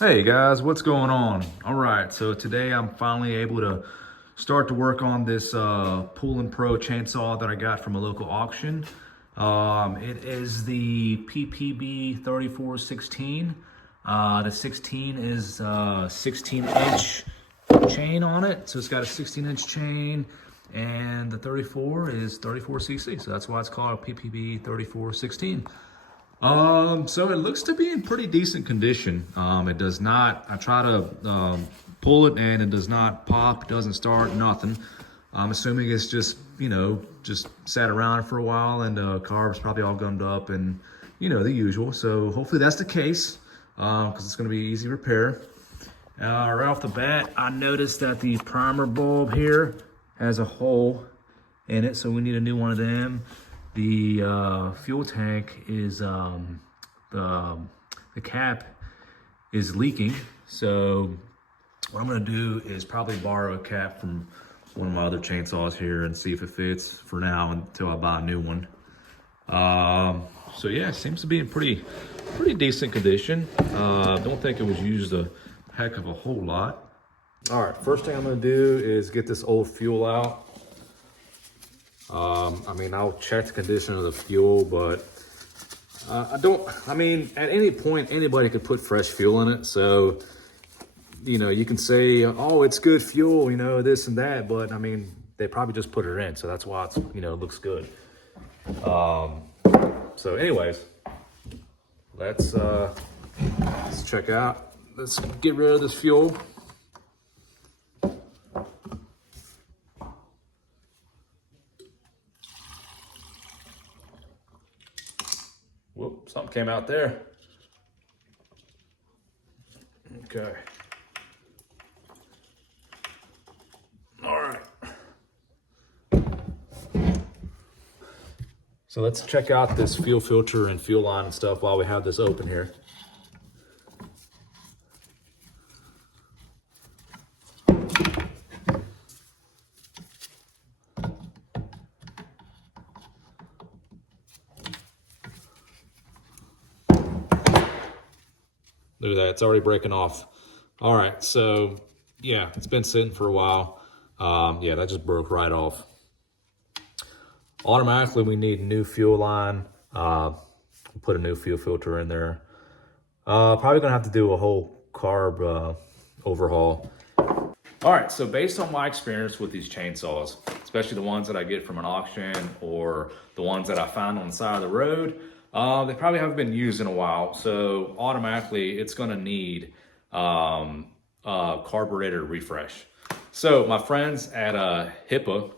Hey guys, what's going on? All right, so today I'm finally able to start to work on this Poulan Pro chainsaw that I got from a local auction. It is the PPB3416. The 16 is 16-inch chain on it, so it's got a 16-inch chain, and the 34 is 34cc, so that's why it's called PPB3416. So it looks to be in pretty decent condition. It does not, I try to pull it and it does not pop, doesn't start, nothing. I'm assuming it's just, just sat around for a while and carb's probably all gummed up and, the usual. So hopefully that's the case, because it's going to be easy repair. Right off the bat, I noticed that the primer bulb here has a hole in it, so we need a new one of them. The fuel tank is, the cap is leaking. So what I'm gonna do is probably borrow a cap from one of my other chainsaws here and see if it fits for now until I buy a new one. So yeah, it seems to be in pretty decent condition. Don't think it was used a heck of a whole lot. All right, first thing I'm gonna do is get this old fuel out. I'll check the condition of the fuel, but at any point, anybody could put fresh fuel in it. So, you can say, oh, it's good fuel, this and that, but they probably just put it in. So that's why it's, it looks good. So anyways, let's check out, let's get rid of this fuel. Whoop, something came out there. Okay. All right. So let's check out this fuel filter and fuel line and stuff while we have this open here. Look at that, it's already breaking off. All right, so yeah, it's been sitting for a while. Yeah, that just broke right off. Automatically, we need a new fuel line. Put a new fuel filter in there. Probably gonna have to do a whole carb overhaul. All right, so based on my experience with these chainsaws, especially the ones that I get from an auction or the ones that I find on the side of the road, they probably haven't been used in a while, so automatically it's gonna need a carburetor refresh. So my friends at HIPA,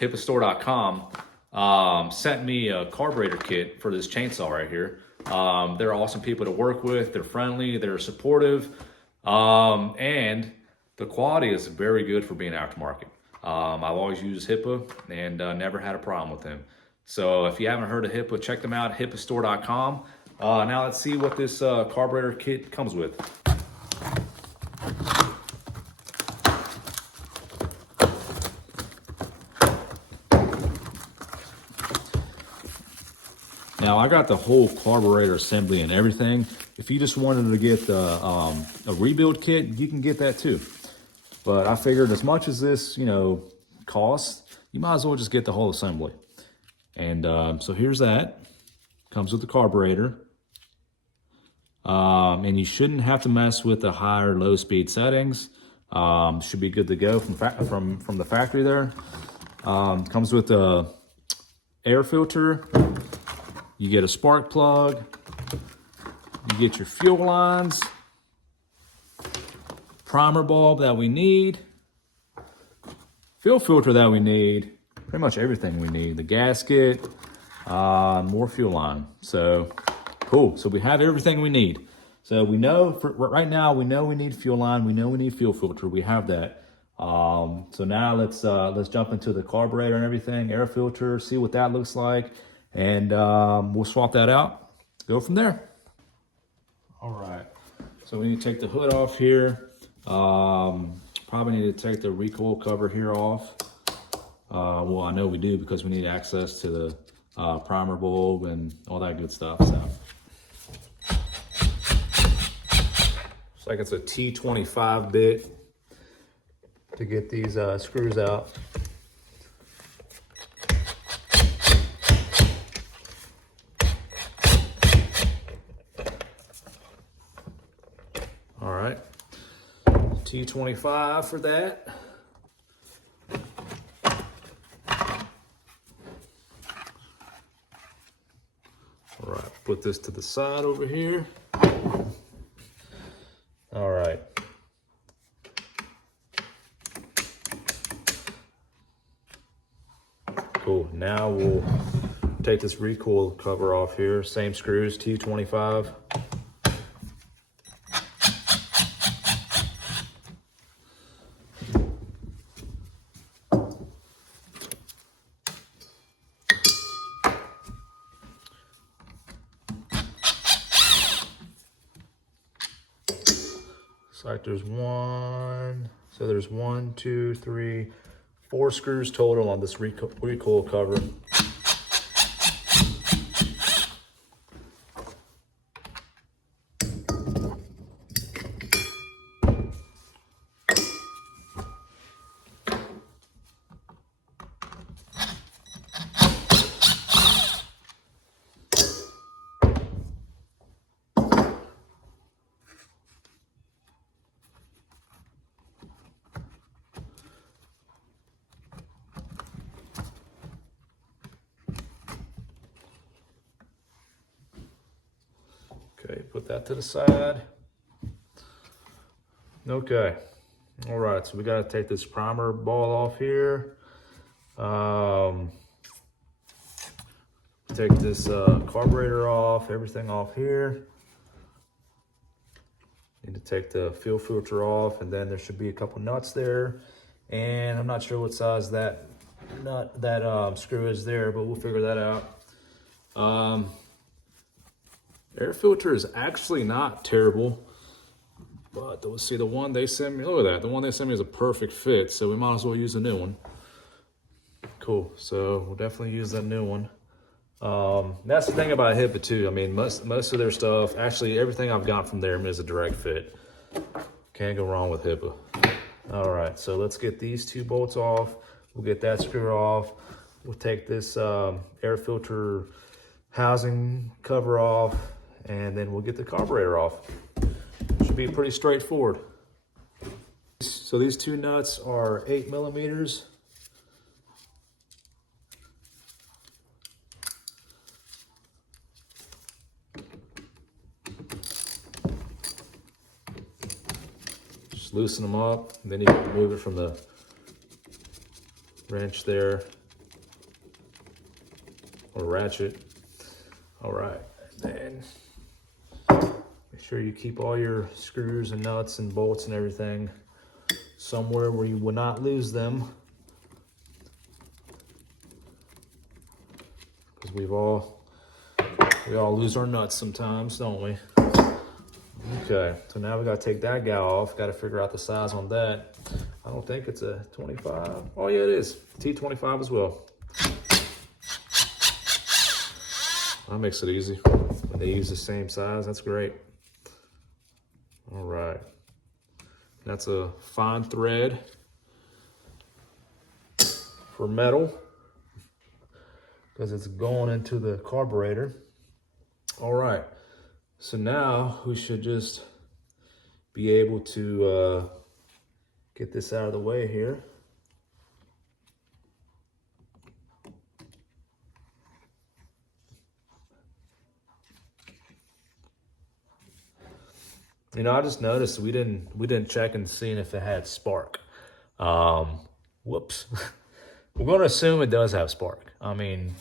HIPA3416, sent me a carburetor kit for this chainsaw right here. They're awesome people to work with, they're friendly, they're supportive, and the quality is very good for being aftermarket. I've always used HIPA and never had a problem with them. So if you haven't heard of HIPA, check them out, HIPA3416. Now let's see what this carburetor kit comes with. Now I got the whole carburetor assembly and everything. If you just wanted to get a rebuild kit, you can get that too. But I figured as much as this, costs, you might as well just get the whole assembly. And so here's that. Comes with the carburetor. And you shouldn't have to mess with the high or low speed settings. Should be good to go from the factory there. Comes with a air filter. You get a spark plug. You get your fuel lines. Primer bulb that we need. Fuel filter that we need. Pretty much everything we need. The gasket, more fuel line. So cool. So we have everything we need. So we know right now, we know we need fuel line. We know we need fuel filter. We have that. So now let's jump into the carburetor and everything, air filter, see what that looks like. And we'll swap that out, go from there. All right. So we need to take the hood off here. Probably need to take the recoil cover here off. Well, I know we do because we need access to the primer bulb and all that good stuff. So Looks like it's a T25 bit to get these screws out. All right, T25 for that. All right, put this to the side over here. All right. Cool, now we'll take this recoil cover off here. Same screws, T25. Looks like there's there's 1, 2, 3, 4 screws total on this recoil cover. Okay, put that to the side. Okay, all right, so we gotta take this primer ball off here. Take this carburetor off, everything off here. Need to take the fuel filter off, and then there should be a couple nuts there. And I'm not sure what size that screw is there, but we'll figure that out. Air filter is actually not terrible, but let's see, the one they sent me, look at that. The one they sent me is a perfect fit, so we might as well use a new one. Cool, so we'll definitely use that new one. That's the thing about HIPA too. I mean, most of their stuff, actually everything I've got from them is a direct fit. Can't go wrong with HIPA. All right, so let's get these 2 bolts off. We'll get that screw off. We'll take this air filter housing cover off, and then we'll get the carburetor off. Should be pretty straightforward. So these 2 nuts are 8 millimeters. Just loosen them up, and then you can remove it from the wrench there, or ratchet. All right, and then make sure you keep all your screws and nuts and bolts and everything somewhere where you will not lose them, because we all lose our nuts sometimes, don't we? Okay, so now we gotta take that guy off. Gotta figure out the size on that. I don't think it's a 25. Oh yeah, it is. T25 as well. That makes it easy. When they use the same size, that's great. All right. That's a fine thread for metal, because it's going into the carburetor. All right. So now we should just be able to get this out of the way here. You know, I just noticed we didn't check and see if it had spark. Whoops. We're going to assume it does have spark. I mean,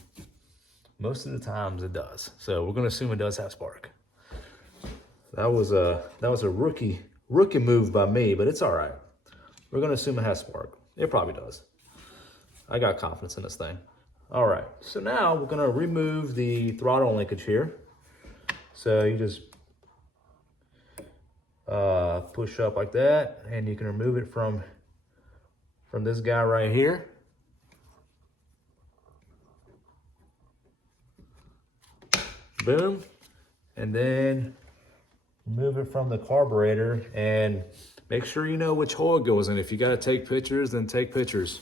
most of the times it does. So we're going to assume it does have spark. That was a rookie move by me, but it's all right. We're going to assume it has spark. It probably does. I got confidence in this thing. All right. So now we're going to remove the throttle linkage here. So you just push up like that, and you can remove it from this guy right here. Boom. And then remove it from the carburetor, and make sure you know which hole it goes in. If you got to take pictures, then take pictures.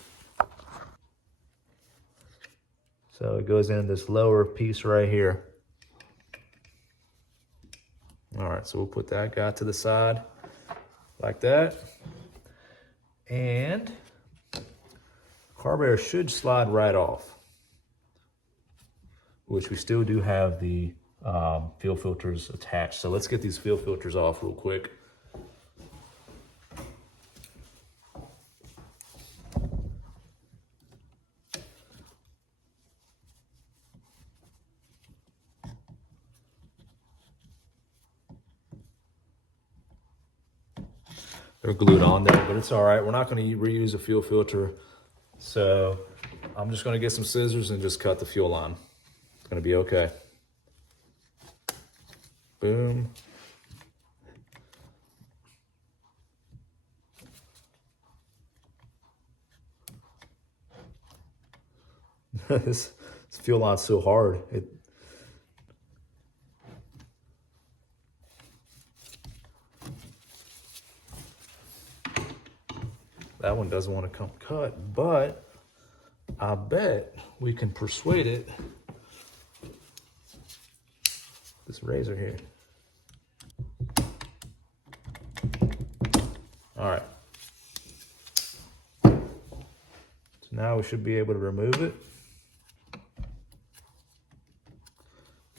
So it goes in this lower piece right here. All right, so we'll put that guy to the side like that. And carburetor should slide right off, which we still do have the fuel filters attached. So let's get these fuel filters off real quick. They're glued on there, but it's all right. We're not going to reuse a fuel filter. So I'm just going to get some scissors and just cut the fuel line. It's going to be okay. Boom. This fuel line's so hard. That one doesn't want to come cut, but I bet we can persuade it. This razor here. All right. So now we should be able to remove it.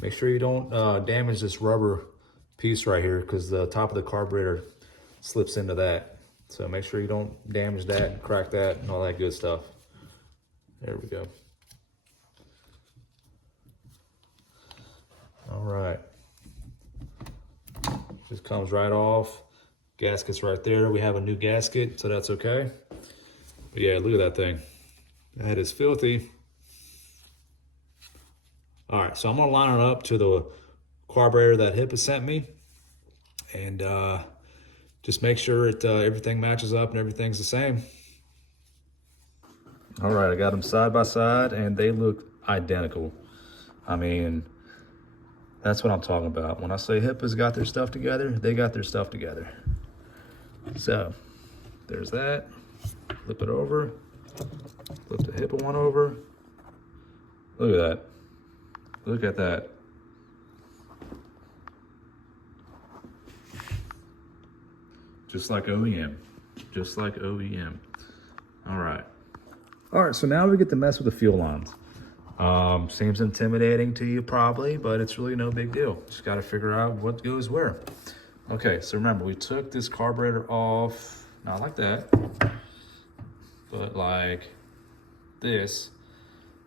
Make sure you don't damage this rubber piece right here, because the top of the carburetor slips into that. So make sure you don't damage that and crack that and all that good stuff. There we go. All right. Just comes right off. Gasket's right there. We have a new gasket, so that's okay. But yeah, look at that thing. That is filthy. All right, so I'm gonna line it up to the carburetor that HIPA sent me, and just make sure everything matches up and everything's the same. All right, I got them side by side and they look identical. I mean, that's what I'm talking about. When I say HIPA's got their stuff together, they got their stuff together. So there's that. Flip it over. Flip the HIPA one over. Look at that. Look at that. Just like OEM, just like OEM. All right. All right, so now we get to mess with the fuel lines. Seems intimidating to you probably, but it's really no big deal. Just gotta figure out what goes where. Okay, so remember, we took this carburetor off, not like that, but like this.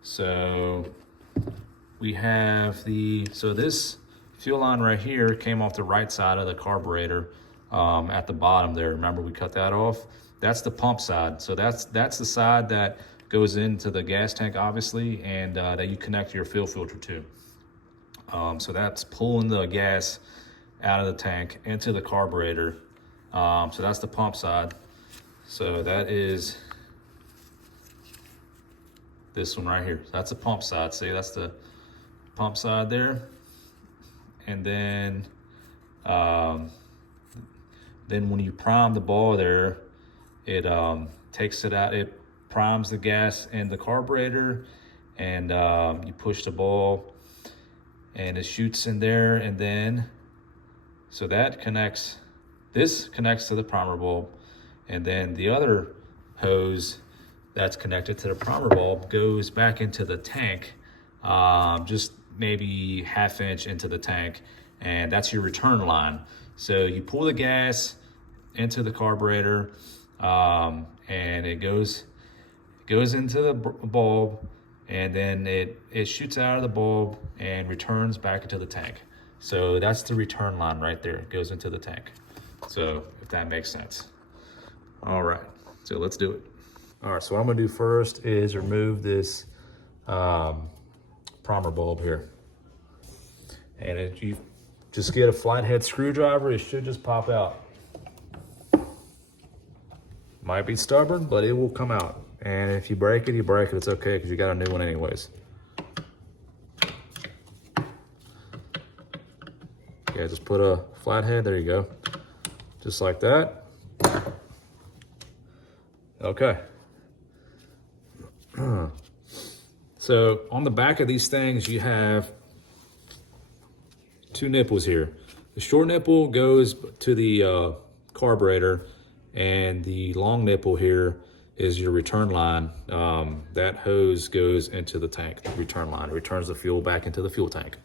So we have so this fuel line right here came off the right side of the carburetor. At the bottom there, remember we cut that off? That's the pump side. So that's the side that goes into the gas tank, obviously, and that you connect your fuel filter to. So that's pulling the gas out of the tank into the carburetor. So that's the pump side. So that is this one right here. So that's the pump side. See, that's the pump side there. And then when you prime the ball there, it takes it out, it primes the gas in the carburetor, and you push the ball and it shoots in there, and then, so that connects, this connects to the primer bulb, and then the other hose that's connected to the primer bulb goes back into the tank, just maybe ½ inch into the tank, and that's your return line. So you pull the gas into the carburetor, and it goes into the bulb, and then it shoots out of the bulb and returns back into the tank. So that's the return line right there. It goes into the tank. So if that makes sense. All right, so let's do it. All right, so what I'm gonna do first is remove this primer bulb here. And if you just get a flathead screwdriver, it should just pop out. Might be stubborn, but it will come out. And if you break it, you break it. It's okay, because you got a new one anyways. Yeah, just put a flathead, there you go. Just like that. Okay. So on the back of these things, you have two nipples here. The short nipple goes to the carburetor, and the long nipple here is your return line. That hose goes into the tank, the return line. It returns the fuel back into the fuel tank.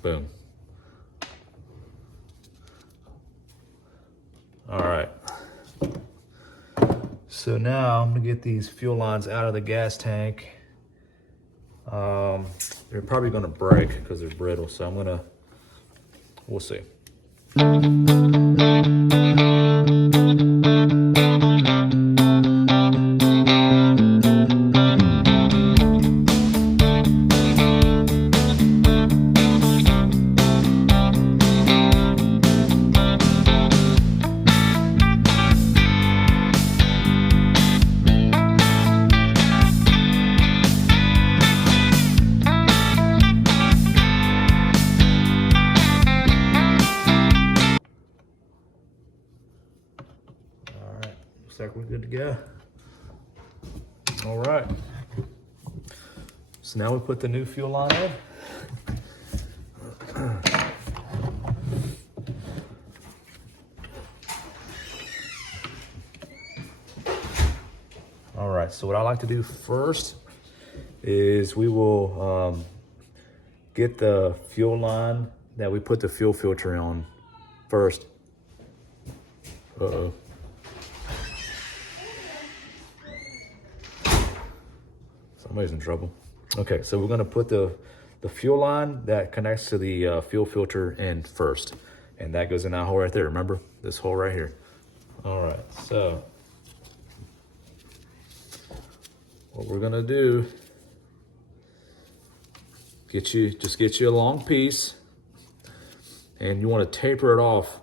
Boom. All right. So now I'm gonna get these fuel lines out of the gas tank. They're probably gonna break because they're brittle, so we'll see. Looks like we're good to go. All right. So now we put the new fuel line in. All right, so what I like to do first is we will get the fuel line that we put the fuel filter on first. Uh-oh. Somebody's in trouble. Okay, so we're gonna put the fuel line that connects to the fuel filter in first. And that goes in that hole right there, remember? This hole right here. All right, so what we're gonna do, get you a long piece, and you wanna taper it off.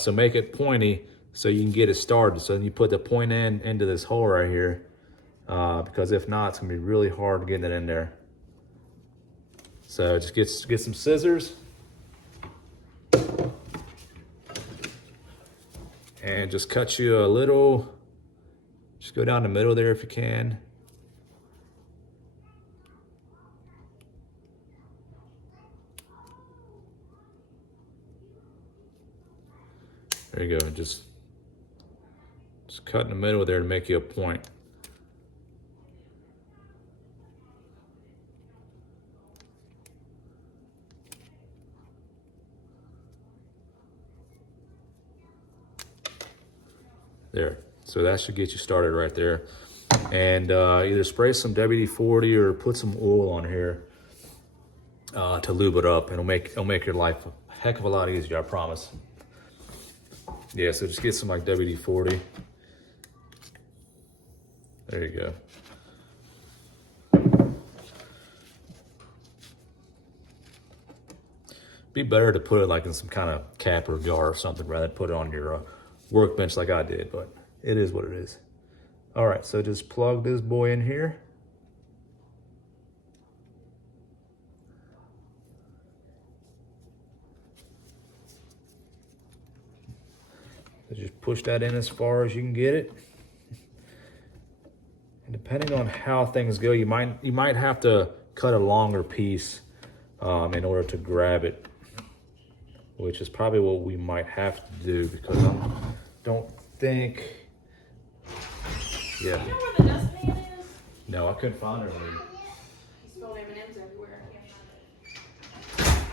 So make it pointy so you can get it started. So then you put the point end into this hole right here. Because if not, it's gonna be really hard getting it in there. So just get some scissors and just cut you a little, just go down the middle there if you can. There you go, just cut in the middle there to make you a point. There, so that should get you started right there. And either spray some WD-40 or put some oil on here to lube it up. It'll make your life a heck of a lot easier, I promise. Yeah, so just get some like WD-40. There you go. Be better to put it like in some kind of cap or jar or something rather than put it on your workbench like I did, but it is what it is. All right, so just plug this boy in here. So just push that in as far as you can get it. And depending on how things go, you might have to cut a longer piece in order to grab it, which is probably what we might have to do because I don't think, yeah. Do you know where the dustpan is? No, I couldn't find it. You spilled M&Ms everywhere. I can't find it.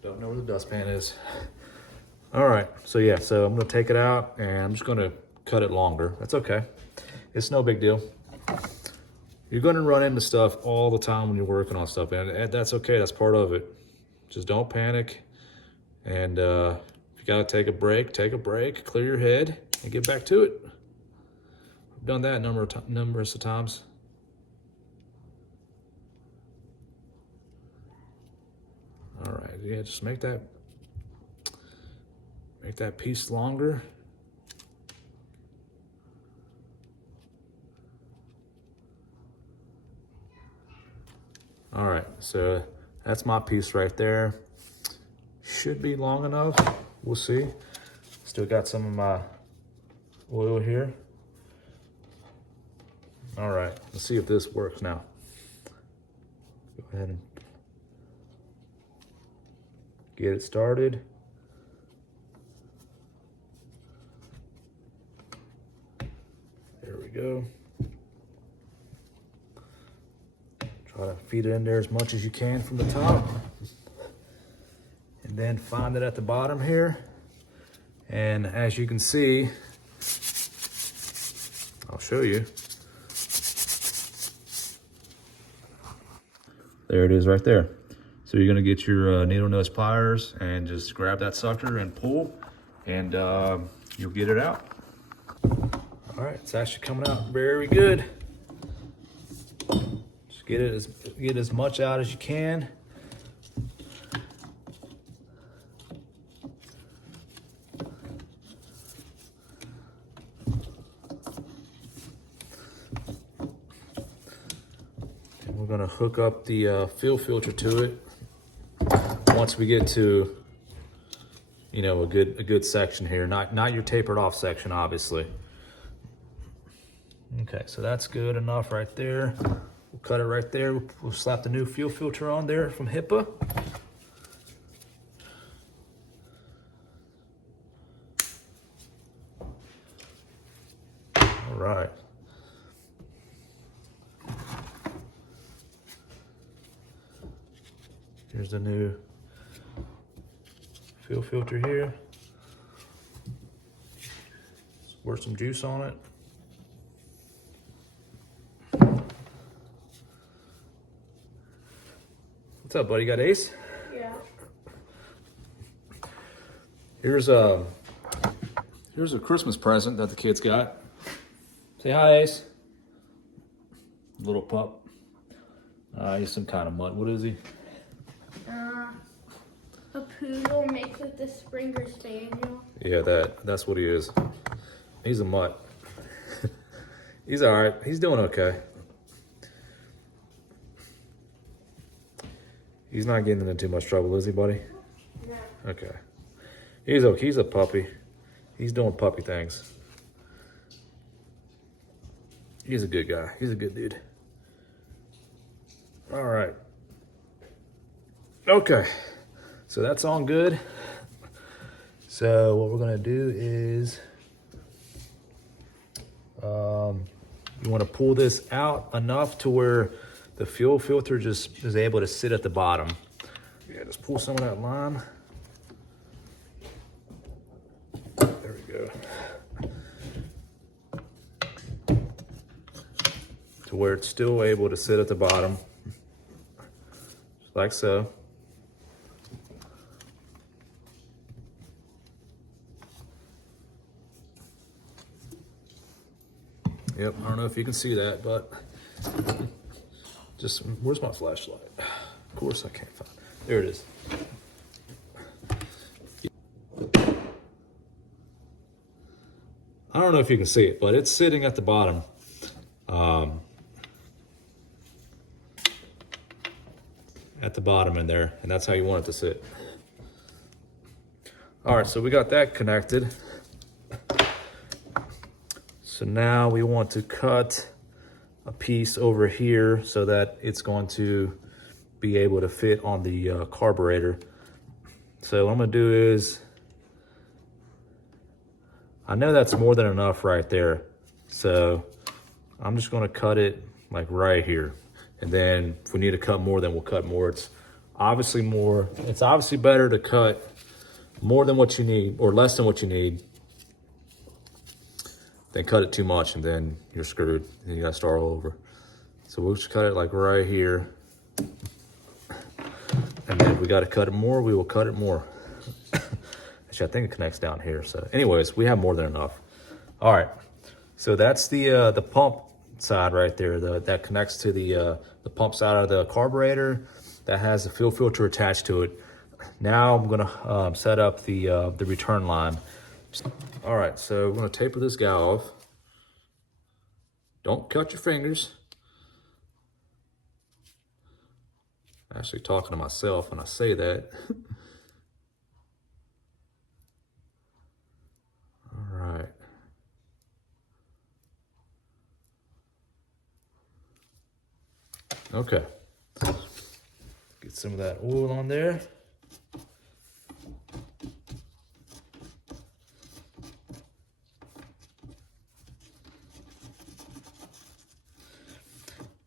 Don't know where the dustpan is. All right, so yeah, so I'm gonna take it out and I'm just gonna cut it longer. That's okay. It's no big deal. You're gonna run into stuff all the time when you're working on stuff, and that's okay, that's part of it. Just don't panic. And if you gotta take a break, clear your head and get back to it. I've done that numerous of times. All right, yeah, just make that piece longer. All right, so that's my piece right there. Should be long enough, we'll see. Still got some of my oil here. All right, let's see if this works now. Go ahead and get it started. There we go. Try to feed it in there as much as you can from the top. And then find it at the bottom here. And as you can see, I'll show you. There it is right there. So you're gonna get your needle nose pliers and just grab that sucker and pull, and you'll get it out. All right, it's actually coming out very good. Just get as much out as you can. And we're gonna hook up the fuel filter to it once we get to, you know, a good section here. Not your tapered off section, obviously. Okay, so that's good enough right there. We'll cut it right there. We'll slap the new fuel filter on there from HIPA. All right. Here's the new fuel filter here. Squirt some juice on it. What's up, buddy? Got Ace? Yeah. Here's a Christmas present that the kids got. Say hi, Ace. Little pup. He's some kind of mutt. What is he? A poodle mixed with a Springer Spaniel. Yeah, that's what he is. He's a mutt. He's all right. He's doing okay. He's not getting into too much trouble, is he, buddy? No. Okay. He's okay. He's a puppy. He's doing puppy things. He's a good guy. He's a good dude. All right. Okay. So that's all good. So what we're gonna do is, you wanna pull this out enough to where the fuel filter just is able to sit at the bottom. Yeah, just pull some of that line. There we go. To where it's still able to sit at the bottom, just like so. Yep, I don't know if you can see that, but just, where's my flashlight? Of course I can't find it. There it is. I don't know if you can see it, but it's sitting at the bottom. At the bottom in there, and that's how you want it to sit. All right, so we got that connected. So now we want to cut a piece over here so that it's going to be able to fit on the carburetor. So what I'm gonna do is, I know that's more than enough right there. So I'm just gonna cut it like right here. And then if we need to cut more, then we'll cut more. It's obviously better to cut more than what you need or less than what you need. Then cut it too much and then you're screwed. Then you gotta start all over. So we'll just cut it like right here. And then if we gotta cut it more, we will cut it more. Actually, I think it connects down here. So anyways, we have more than enough. All right, so that's the pump side right there. That connects to the pump side of the carburetor that has the fuel filter attached to it. Now I'm gonna set up the return line. All right, so we're gonna taper this guy off. Don't cut your fingers. Actually talking to myself when I say that. All right. Okay. Get some of that oil on there.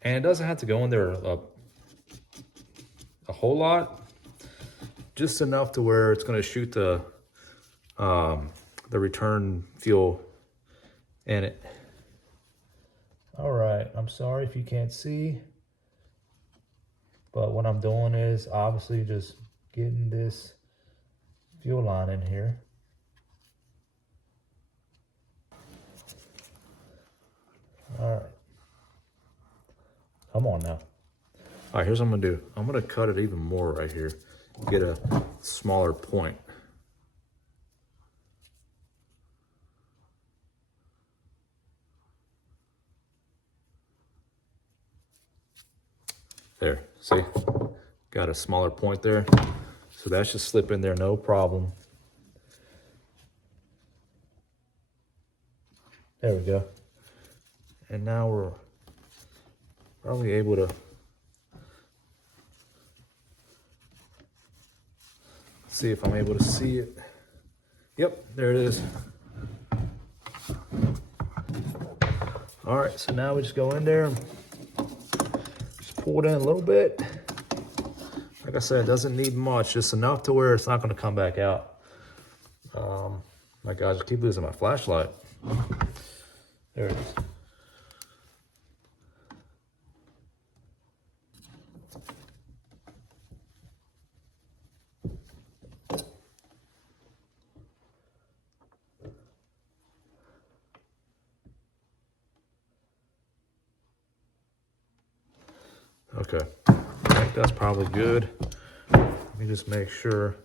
And it doesn't have to go in there a whole lot, just enough to where it's going to shoot the return fuel in it. All right, I'm sorry if you can't see, but what I'm doing is obviously just getting this fuel line in here. All right. Come on now. All right, here's what I'm gonna do. I'm gonna cut it even more right here. Get a smaller point. There, see? Got a smaller point there. So that should slip in there, no problem. There we go. And now we're probably able to see if I'm able to see it. Yep, there it is. All right, so now we just go in there and just pull it in a little bit. Like I said, it doesn't need much, just enough to where it's not gonna come back out. My God, I just keep losing my flashlight. There it is. Okay, I think that's probably good. Let me just make sure.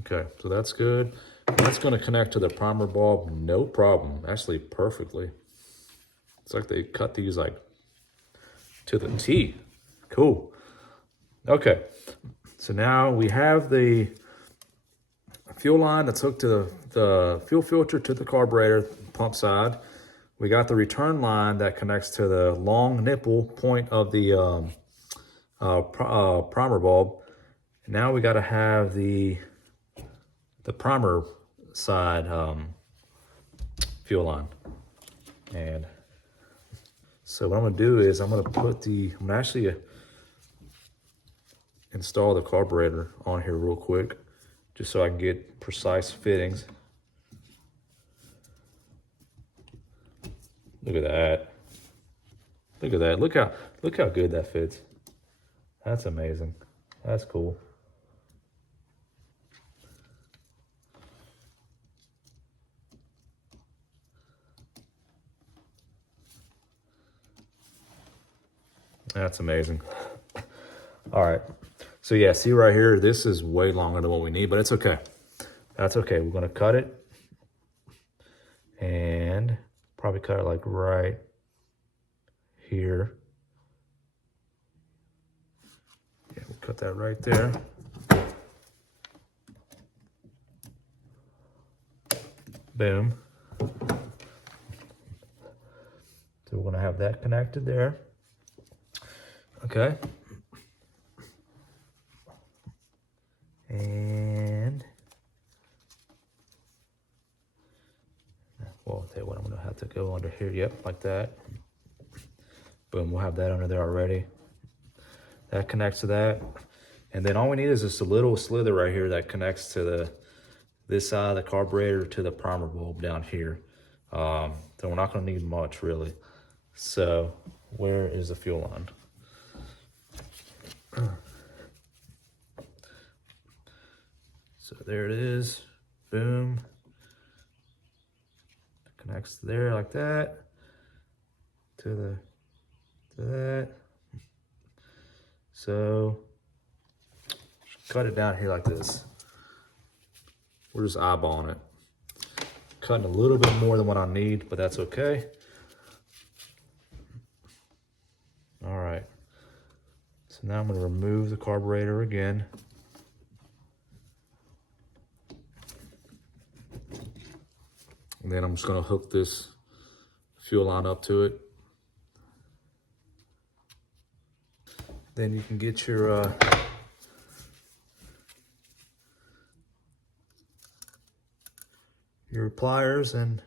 Okay, so that's good. That's gonna connect to the primer bulb, no problem. Actually, perfectly. It's like they cut these like to the T. Cool. Okay, so now we have the fuel line that's hooked to the fuel filter to the carburetor pump side. We got the return line that connects to the long nipple point of the primer bulb. And now we got to have the primer side fuel line. And so what I'm gonna do is I'm gonna actually install the carburetor on here real quick, just so I can get precise fittings. Look at that. Look at that. Look how good that fits. That's amazing. That's cool. That's amazing. All right. So yeah, see right here, this is way longer than what we need, but it's okay. That's okay. We're gonna cut it and probably cut it like right here. Yeah, we'll cut that right there. Boom. So we're gonna have that connected there. Okay. And well, I'll tell you what, I'm gonna have to go under here. Yep, like that. Boom, we'll have that under there already. That connects to that. And then all we need is just a little slither right here that connects to this side of the carburetor to the primer bulb down here. So we're not gonna need much really. So where is the fuel line? So there it is, boom. Connects there like that, to that. So cut it down here like this. We're just eyeballing it. Cutting a little bit more than what I need, but that's okay. So now I'm going to remove the carburetor again. And then I'm just going to hook this fuel line up to it. Then you can get your pliers and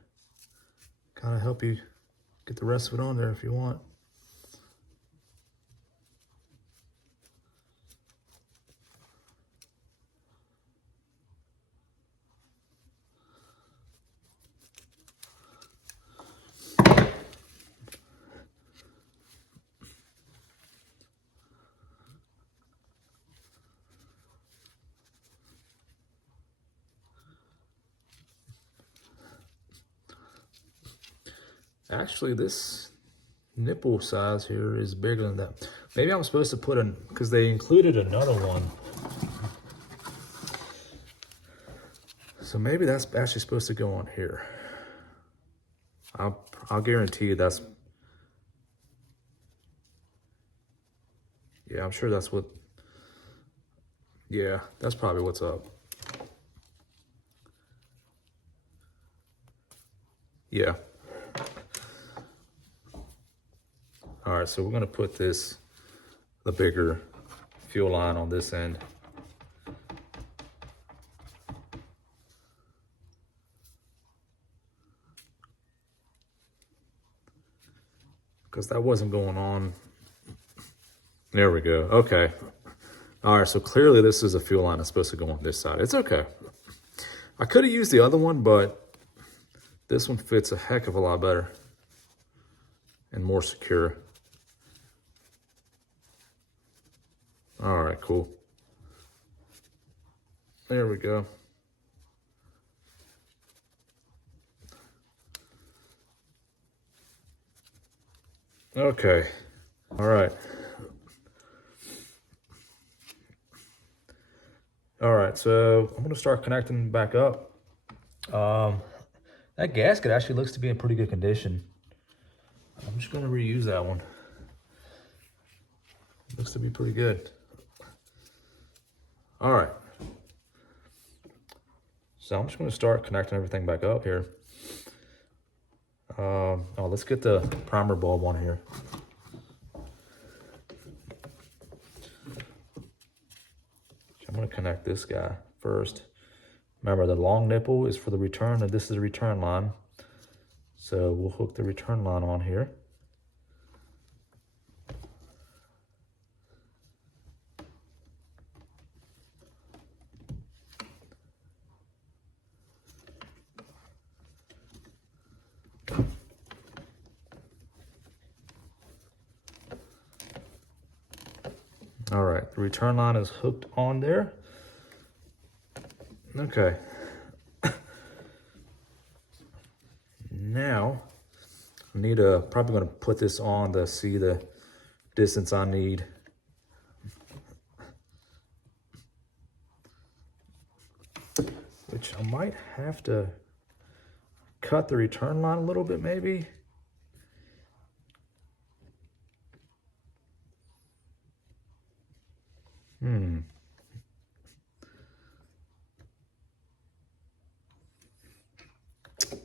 kind of help you get the rest of it on there if you want. Actually, this nipple size here is bigger than that. Maybe I'm supposed to put in, because they included another one. So maybe that's actually supposed to go on here. I'll guarantee you that's, yeah, I'm sure that's what, yeah, that's probably what's up. Yeah. All right, so we're gonna put the bigger fuel line on this end. Because that wasn't going on. There we go, okay. All right, so clearly this is a fuel line that's supposed to go on this side. It's okay. I could have used the other one, but this one fits a heck of a lot better and more secure. All right, cool. There we go. Okay, all right. All right, so I'm gonna start connecting back up. That gasket actually looks to be in pretty good condition. I'm just gonna reuse that one. Looks to be pretty good. All right. So I'm just gonna start connecting everything back up here. Let's get the primer bulb on here. I'm gonna connect this guy first. Remember, the long nipple is for the return, and this is a return line. So we'll hook the return line on here. All right, the return line is hooked on there. Okay. Now, I need probably gonna put this on to see the distance I need. Which I might have to cut the return line a little bit maybe.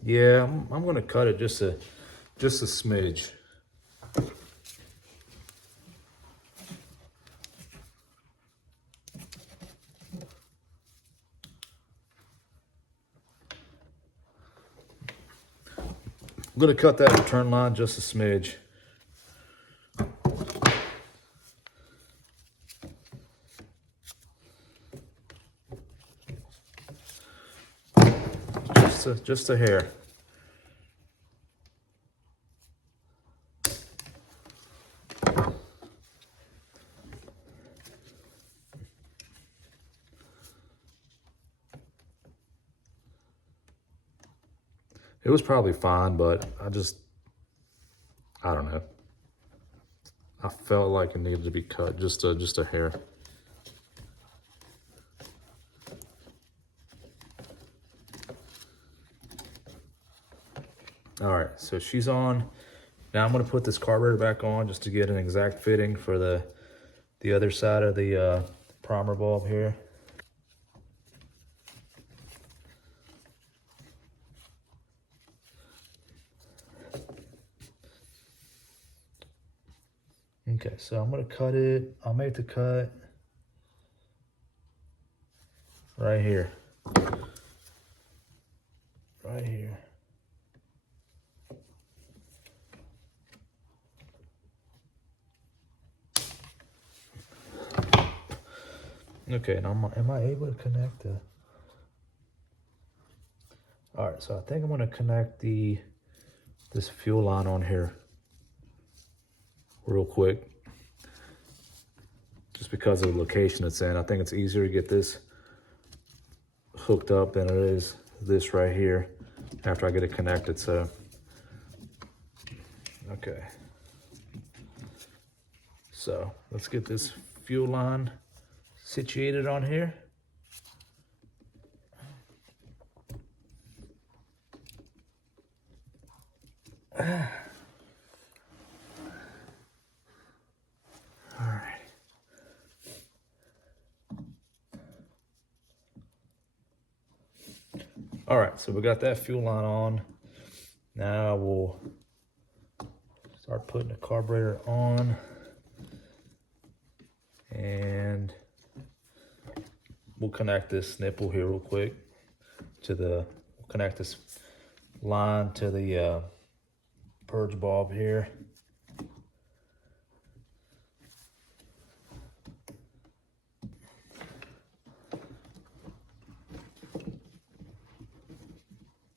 Yeah, I'm gonna cut it just a smidge. I'm gonna cut that return line just a smidge. Just a hair. It was probably fine, but I don't know. I felt like it needed to be cut just a hair. All right, so she's on. Now I'm gonna put this carburetor back on just to get an exact fitting for the the other side of the primer bulb here. Okay, so I'm gonna cut it. I'll make the cut right here. Right here. Okay, now am I able to connect the... All right, so I think I'm gonna connect this fuel line on here real quick. Just because of the location it's in. I think it's easier to get this hooked up than it is this right here after I get it connected, so. Okay. So let's get this fuel line situated on here. All right. All right, so we got that fuel line on. Now we'll start putting the carburetor on. And we'll connect this nipple here real quick to we'll connect this line to the purge bulb here.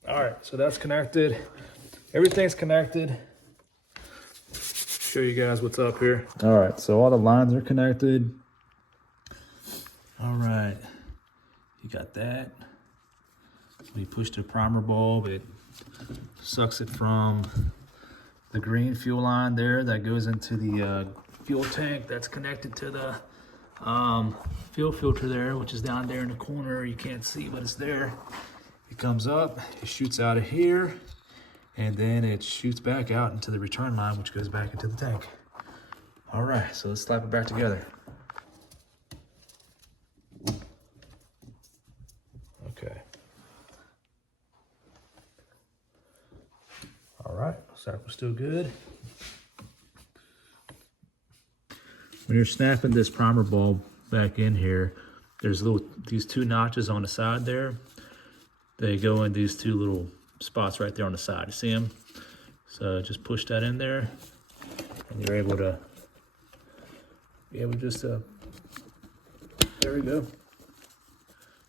All right, so that's connected. Everything's connected. Show you guys what's up here. All right, so all the lines are connected. All right, you got that. When you push the primer bulb, it sucks it from the green fuel line there that goes into the fuel tank that's connected to the fuel filter there, which is down there in the corner. You can't see, but it's there. It comes up, it shoots out of here, and then it shoots back out into the return line, which goes back into the tank. All right, so let's slap it back together. Okay. All right, cycle's still good. When you're snapping this primer bulb back in here, there's these two notches on the side there. They go in these two little spots right there on the side. You see them? So just push that in there, and you're able to just there we go.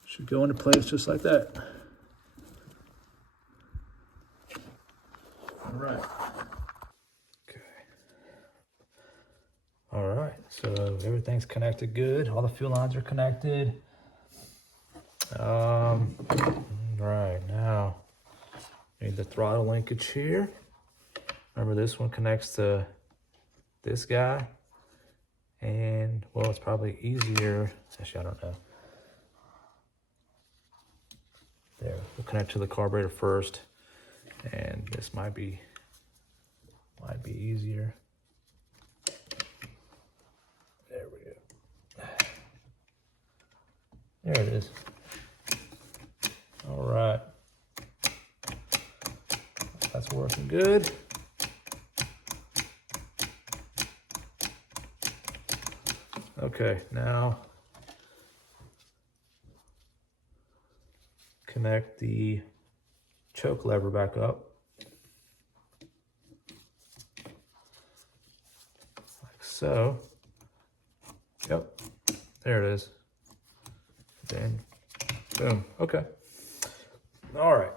Should go into place just like that. All right. Okay. All right, so everything's connected good. All the fuel lines are connected. Right, now need the throttle linkage here. Remember, this one connects to this guy, and well, it's probably easier. Actually, I don't know. There, we'll connect to the carburetor first, and this might be easier. There we go. There it is. All right, that's working good. Okay, now connect the choke lever back up. Like so. Yep, there it is. Then, boom, okay. All right,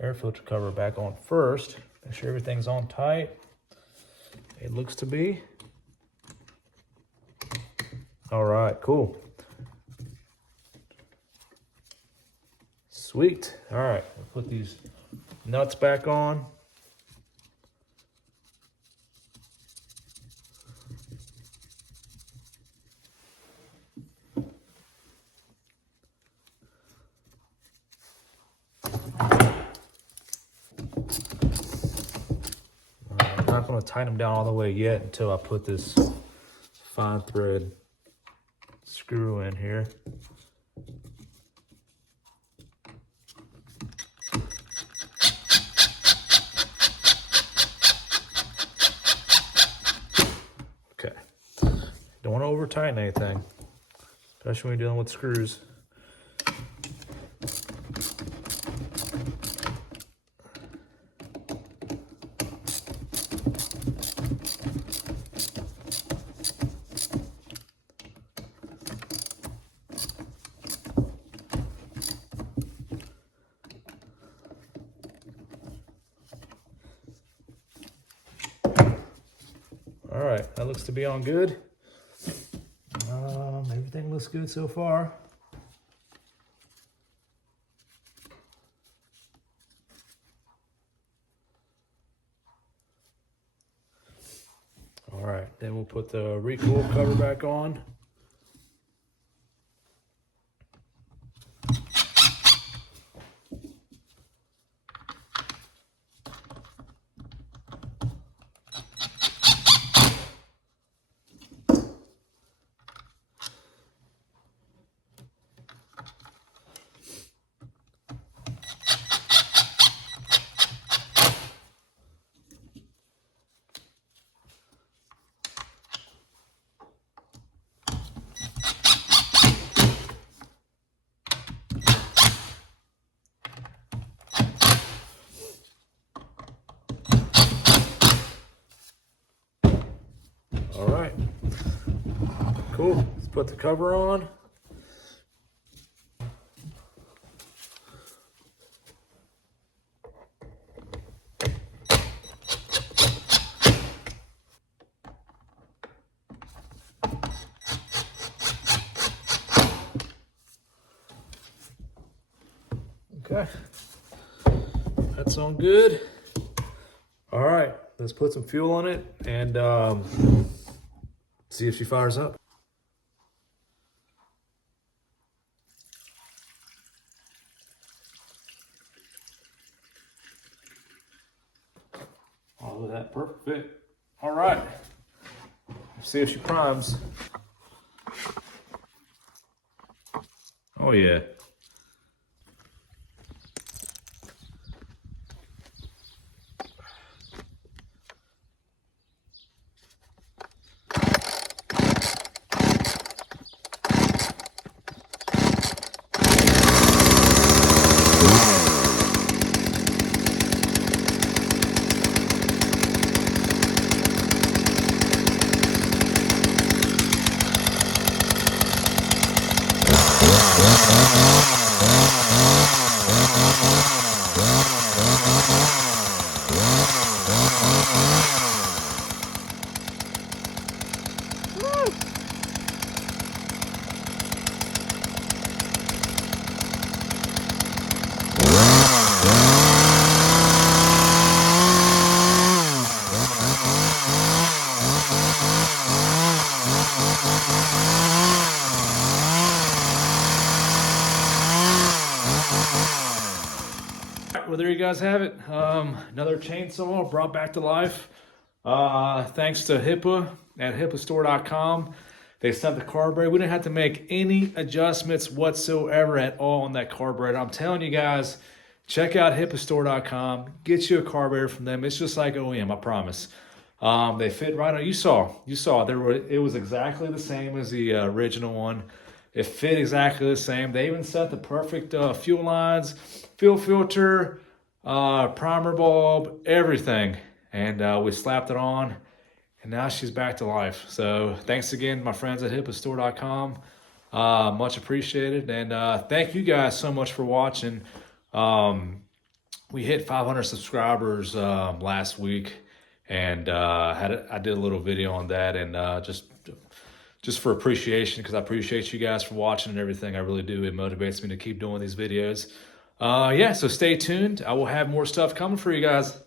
air filter cover back on first. Make sure everything's on tight. It looks to be. All right, cool. Sweet. All right, we'll put these nuts back on. I'm not going to tighten them down all the way yet until I put this fine thread screw in here. Okay. Don't want to over tighten anything, especially when you're dealing with screws. All right, that looks to be on good. Everything looks good so far. All right, then we'll put the recoil cover back on. All right, cool. Let's put the cover on. Okay, that's on good. All right, let's put some fuel on it and see if she fires up. All of that perfect fit. All right, see if she primes. Oh yeah. Well, there you guys have it. Another chainsaw brought back to life. Thanks to HIPA at HIPAstore.com. They sent the carburetor. We didn't have to make any adjustments whatsoever at all on that carburetor. I'm telling you guys, check out HIPAstore.com. Get you a carburetor from them. It's just like OEM, I promise. They fit right on. You saw. It was exactly the same as the original one. It fit exactly the same. They even set the perfect fuel lines, fuel filter, primer bulb, everything. And we slapped it on, and now she's back to life. So thanks again, my friends at HIPAstore.com. Much appreciated. And thank you guys so much for watching. We hit 500 subscribers last week, and I did a little video on that, and just for appreciation, because I appreciate you guys for watching and everything. I really do. It motivates me to keep doing these videos. Yeah, so stay tuned. I will have more stuff coming for you guys.